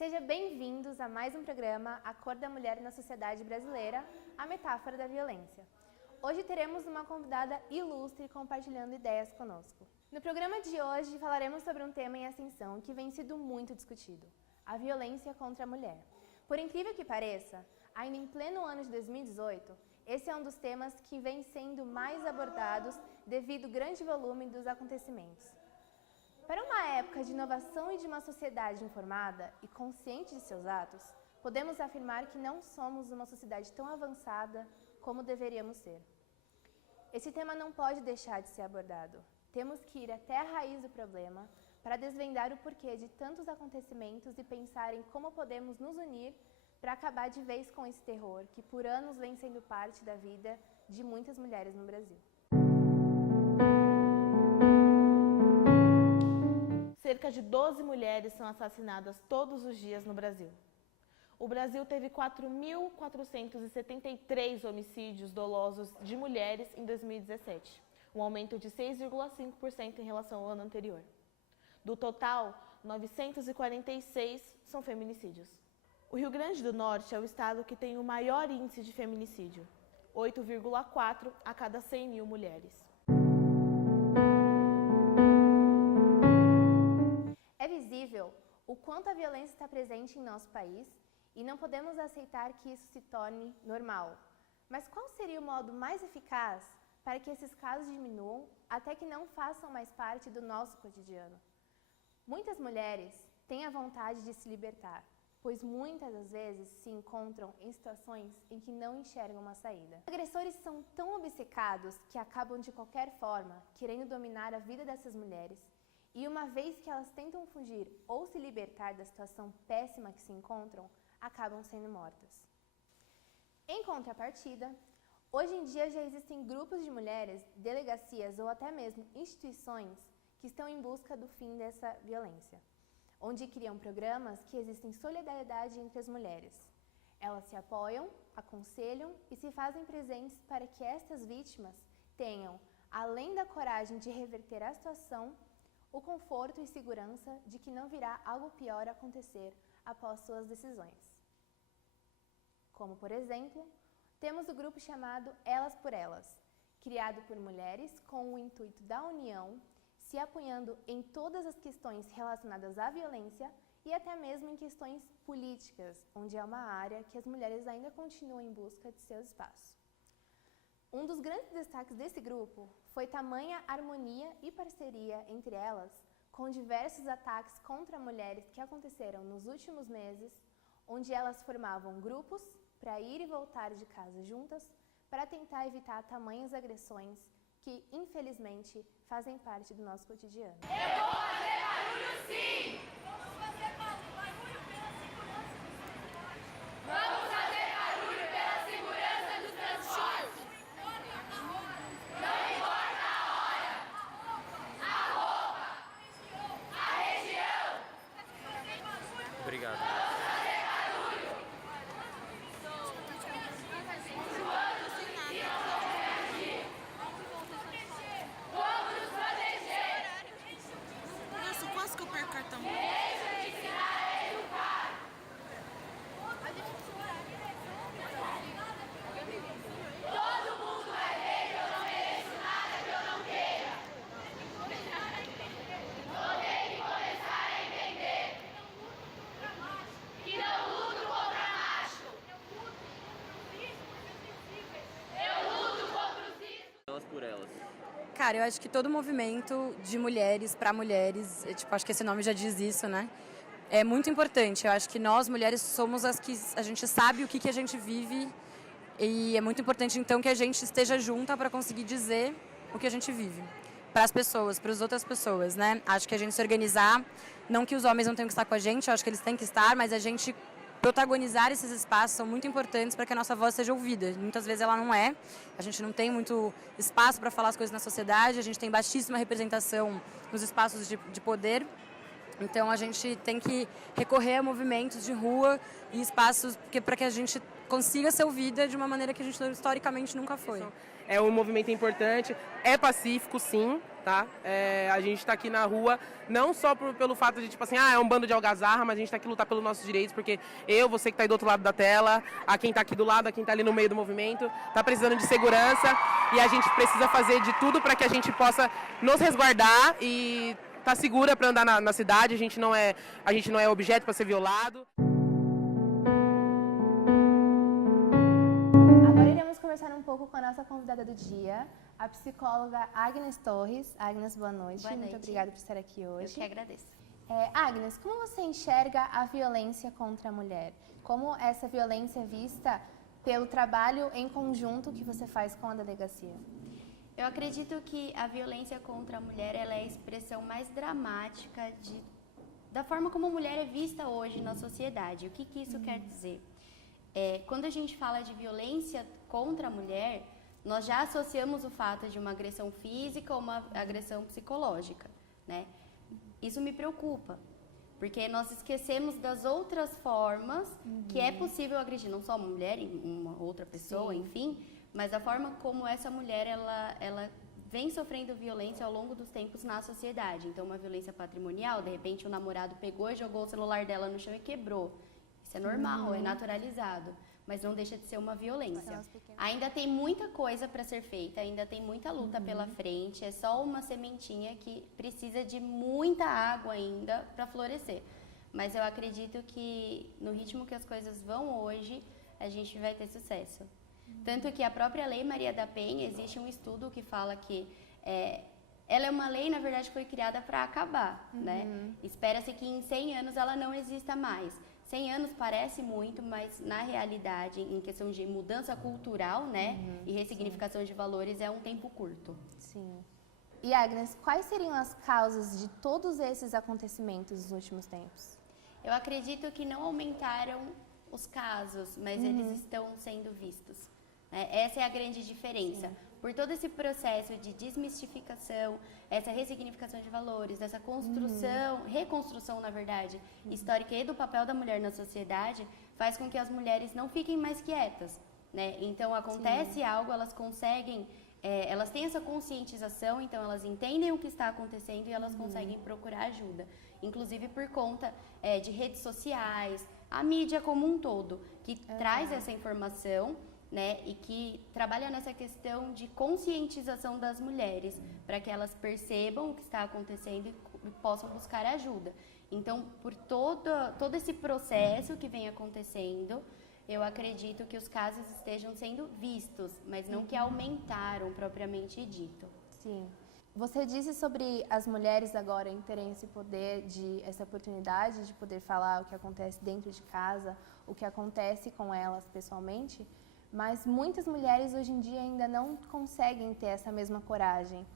Sejam bem-vindos a mais um programa A Cor da Mulher na Sociedade Brasileira, a metáfora da violência. Hoje teremos uma convidada ilustre compartilhando ideias conosco. No programa de hoje falaremos sobre um tema em ascensão que vem sido muito discutido, a violência contra a mulher. Por incrível que pareça, ainda em pleno ano de 2018, esse é um dos temas que vem sendo mais abordados devido ao grande volume dos acontecimentos. Para uma época de inovação e de uma sociedade informada e consciente de seus atos, podemos afirmar que não somos uma sociedade tão avançada como deveríamos ser. Esse tema não pode deixar de ser abordado. Temos que ir até a raiz do problema para desvendar o porquê de tantos acontecimentos e pensar em como podemos nos unir para acabar de vez com esse terror que por anos vem sendo parte da vida de muitas mulheres no Brasil. Cerca de 12 mulheres são assassinadas todos os dias no Brasil. O Brasil teve 4.473 homicídios dolosos de mulheres em 2017, um aumento de 6,5% em relação ao ano anterior. Do total, 946 são feminicídios. O Rio Grande do Norte é o estado que tem o maior índice de feminicídio, 8,4 a cada 100 mil mulheres. É visível o quanto a violência está presente em nosso país e não podemos aceitar que isso se torne normal. Mas qual seria o modo mais eficaz para que esses casos diminuam até que não façam mais parte do nosso cotidiano? Muitas mulheres têm a vontade de se libertar, pois muitas das vezes se encontram em situações em que não enxergam uma saída. Os agressores são tão obcecados que acabam de qualquer forma querendo dominar a vida dessas mulheres. E uma vez que elas tentam fugir ou se libertar da situação péssima que se encontram, acabam sendo mortas. Em contrapartida, hoje em dia já existem grupos de mulheres, delegacias ou até mesmo instituições que estão em busca do fim dessa violência, onde criam programas que existem solidariedade entre as mulheres. Elas se apoiam, aconselham e se fazem presentes para que estas vítimas tenham, além da coragem de reverter a situação, o conforto e segurança de que não virá algo pior acontecer após suas decisões. Como, por exemplo, temos o grupo chamado Elas por Elas, criado por mulheres com o intuito da união, se apoiando em todas as questões relacionadas à violência e até mesmo em questões políticas, onde é uma área que as mulheres ainda continuam em busca de seus espaços. Um dos grandes destaques desse grupo foi tamanha harmonia e parceria entre elas, com diversos ataques contra mulheres que aconteceram nos últimos meses, onde elas formavam grupos para ir e voltar de casa juntas, para tentar evitar tamanhas agressões que, infelizmente, fazem parte do nosso cotidiano. Eu vou fazer barulho sim! Vamos fazer barulho pela segurança dos transportes! Vamos fazer barulho pela segurança dos transportes! Não importa a hora! A roupa! A região! Obrigado. Cara, eu acho que todo movimento de mulheres para mulheres, acho que esse nome já diz isso, né? É muito importante. Eu acho que nós, mulheres, somos as que a gente sabe o que a gente vive e é muito importante, então, que a gente esteja junta para conseguir dizer o que a gente vive para as pessoas, para as outras pessoas, né? Acho que a gente se organizar, não que os homens não tenham que estar com a gente, eu acho que eles têm que estar, mas a gente protagonizar esses espaços são muito importantes para que a nossa voz seja ouvida. Muitas vezes ela não é, a gente não tem muito espaço para falar as coisas na sociedade, a gente tem baixíssima representação nos espaços de poder, então a gente tem que recorrer a movimentos de rua e espaços para que a gente consiga ser ouvida de uma maneira que a gente historicamente nunca foi. É um movimento importante, é pacífico sim, tá? A gente tá aqui na rua, não só pelo fato de, tipo assim, é um bando de algazarra, mas a gente tá aqui lutar pelos nossos direitos, porque você que tá aí do outro lado da tela, a quem tá aqui do lado, a quem tá ali no meio do movimento, tá precisando de segurança e a gente precisa fazer de tudo para que a gente possa nos resguardar e tá segura para andar na cidade, a gente não é objeto para ser violado. Agora iremos conversar um pouco com a nossa convidada do dia, a psicóloga Agnes Torres. Agnes, boa noite. Boa noite. Muito obrigada por estar aqui hoje. Eu que agradeço. Agnes, como você enxerga a violência contra a mulher? Como essa violência é vista pelo trabalho em conjunto que você faz com a delegacia? Eu acredito que a violência contra a mulher ela é a expressão mais dramática da forma como a mulher é vista hoje na sociedade. O que isso quer dizer? Quando a gente fala de violência contra a mulher, nós já associamos o fato de uma agressão física ou uma agressão psicológica, né? Isso me preocupa, porque nós esquecemos das outras formas que é possível agredir, não só uma mulher, uma outra pessoa, enfim, mas a forma como essa mulher ela vem sofrendo violência ao longo dos tempos na sociedade. Então, uma violência patrimonial, de repente o namorado pegou e jogou o celular dela no chão e quebrou. Isso é normal, é naturalizado, mas não deixa de ser uma violência. Ainda tem muita coisa para ser feita, ainda tem muita luta pela frente, é só uma sementinha que precisa de muita água ainda para florescer. Mas eu acredito que no ritmo que as coisas vão hoje, a gente vai ter sucesso. Tanto que a própria Lei Maria da Penha, existe um estudo que fala que ela é uma lei, na verdade, que foi criada para acabar, né? Espera-se que em 100 anos ela não exista mais. 100 anos parece muito, mas na realidade, em questão de mudança cultural, né, e ressignificação de valores, é um tempo curto. Sim. E Agnes, quais seriam as causas de todos esses acontecimentos nos últimos tempos? Eu acredito que não aumentaram os casos, mas eles estão sendo vistos. Essa é a grande diferença. Por todo esse processo de desmistificação, essa ressignificação de valores, essa construção, reconstrução, na verdade, histórica e do papel da mulher na sociedade, faz com que as mulheres não fiquem mais quietas, né? Então, acontece algo, elas conseguem, elas têm essa conscientização, então elas entendem o que está acontecendo e elas conseguem procurar ajuda. Inclusive por conta de redes sociais, a mídia como um todo, que traz essa informação, né, e que trabalha nessa questão de conscientização das mulheres, para que elas percebam o que está acontecendo e possam buscar ajuda. Então, por todo esse processo que vem acontecendo, eu acredito que os casos estejam sendo vistos, mas não que aumentaram propriamente dito. Sim. Você disse sobre as mulheres agora em terem esse poder, essa oportunidade de poder falar o que acontece dentro de casa, o que acontece com elas pessoalmente, mas muitas mulheres hoje em dia ainda não conseguem ter essa mesma coragem.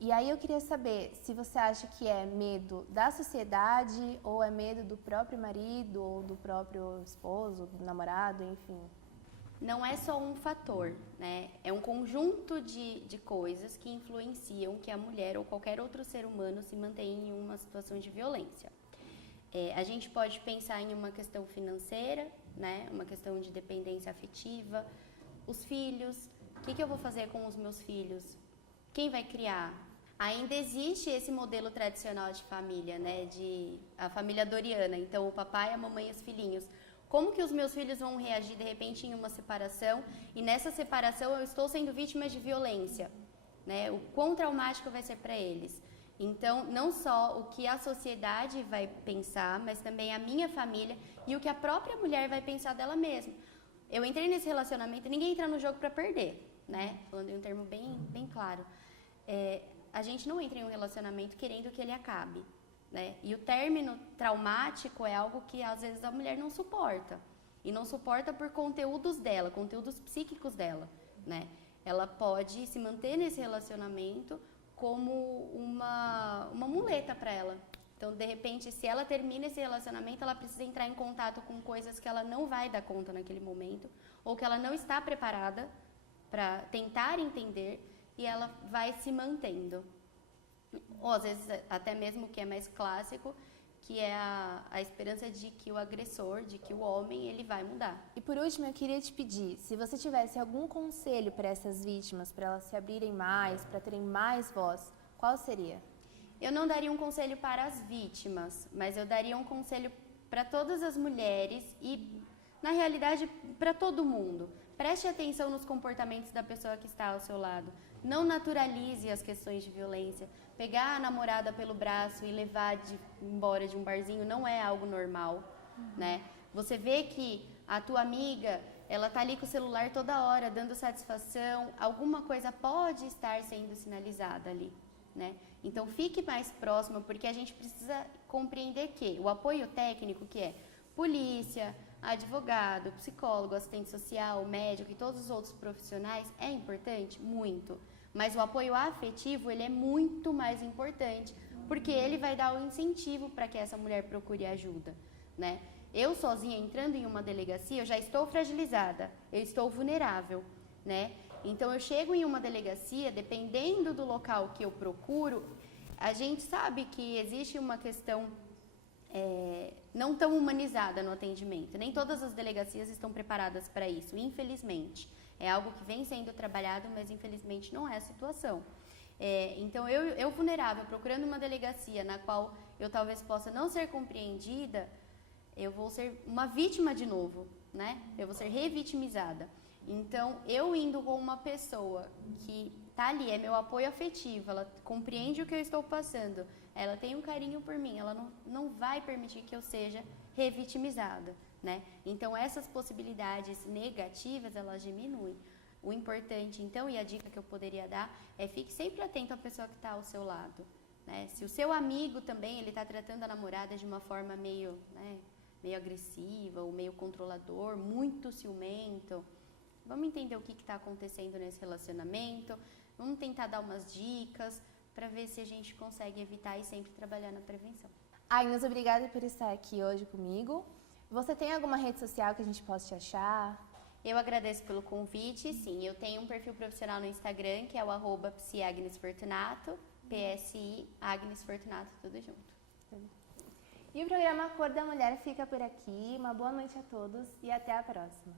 E aí eu queria saber se você acha que é medo da sociedade ou é medo do próprio marido ou do próprio esposo, do namorado, enfim. Não é só um fator, né? É um conjunto de coisas que influenciam que a mulher ou qualquer outro ser humano se mantenha em uma situação de violência. A gente pode pensar em uma questão financeira, né? Uma questão de dependência afetiva, os filhos, o que eu vou fazer com os meus filhos? Quem vai criar? Ainda existe esse modelo tradicional de família, né? A família doriana, então o papai, a mamãe e os filhinhos. Como que os meus filhos vão reagir de repente em uma separação e nessa separação eu estou sendo vítima de violência, né? O quão traumático vai ser para eles? Então, não só o que a sociedade vai pensar, mas também a minha família e o que a própria mulher vai pensar dela mesma. Eu entrei nesse relacionamento, ninguém entra no jogo para perder, né? Falando em um termo bem claro. A gente não entra em um relacionamento querendo que ele acabe, né? E o término traumático é algo que às vezes a mulher não suporta. E não suporta por conteúdos dela, conteúdos psíquicos dela, né? Ela pode se manter nesse relacionamento como uma muleta para ela. Então, de repente, se ela termina esse relacionamento, ela precisa entrar em contato com coisas que ela não vai dar conta naquele momento, ou que ela não está preparada para tentar entender, e ela vai se mantendo. Ou, às vezes, até mesmo o que é mais clássico, que é a esperança de que o agressor, de que o homem, ele vai mudar. E por último, eu queria te pedir, se você tivesse algum conselho para essas vítimas, para elas se abrirem mais, para terem mais voz, qual seria? Eu não daria um conselho para as vítimas, mas eu daria um conselho para todas as mulheres e, na realidade, para todo mundo. Preste atenção nos comportamentos da pessoa que está ao seu lado. Não naturalize as questões de violência. Pegar a namorada pelo braço e levar embora de um barzinho não é algo normal, né? Você vê que a tua amiga, ela tá ali com o celular toda hora, dando satisfação, alguma coisa pode estar sendo sinalizada ali, né? Então fique mais próxima, porque a gente precisa compreender que o apoio técnico, que é polícia, advogado, psicólogo, assistente social, médico e todos os outros profissionais, é importante? Muito. Mas o apoio afetivo, ele é muito mais importante, porque ele vai dar o incentivo para que essa mulher procure ajuda, né? Eu sozinha entrando em uma delegacia, eu já estou fragilizada, eu estou vulnerável, né? Então eu chego em uma delegacia, dependendo do local que eu procuro, a gente sabe que existe uma questão não tão humanizada no atendimento. Nem todas as delegacias estão preparadas para isso, infelizmente. É algo que vem sendo trabalhado, mas infelizmente não é a situação. Então eu vulnerável, procurando uma delegacia na qual eu talvez possa não ser compreendida, eu vou ser uma vítima de novo, né? Eu vou ser revitimizada. Então, eu indo com uma pessoa que tá ali, é meu apoio afetivo, ela compreende o que eu estou passando, ela tem um carinho por mim, ela não vai permitir que eu seja revitimizada, né? Então, essas possibilidades negativas, elas diminuem. O importante, então, e a dica que eu poderia dar, é fique sempre atento à pessoa que está ao seu lado, né? Se o seu amigo também, ele está tratando a namorada de uma forma meio agressiva, ou meio controlador, muito ciumento, vamos entender o que está acontecendo nesse relacionamento, vamos tentar dar umas dicas para ver se a gente consegue evitar e sempre trabalhar na prevenção. Agnes, obrigada por estar aqui hoje comigo. Você tem alguma rede social que a gente possa te achar? Eu agradeço pelo convite, sim, eu tenho um perfil profissional no Instagram, que é o @psiagnesfortunato, PSI Agnes Fortunato, tudo junto. E o programa Cor da Mulher fica por aqui. Uma boa noite a todos e até a próxima.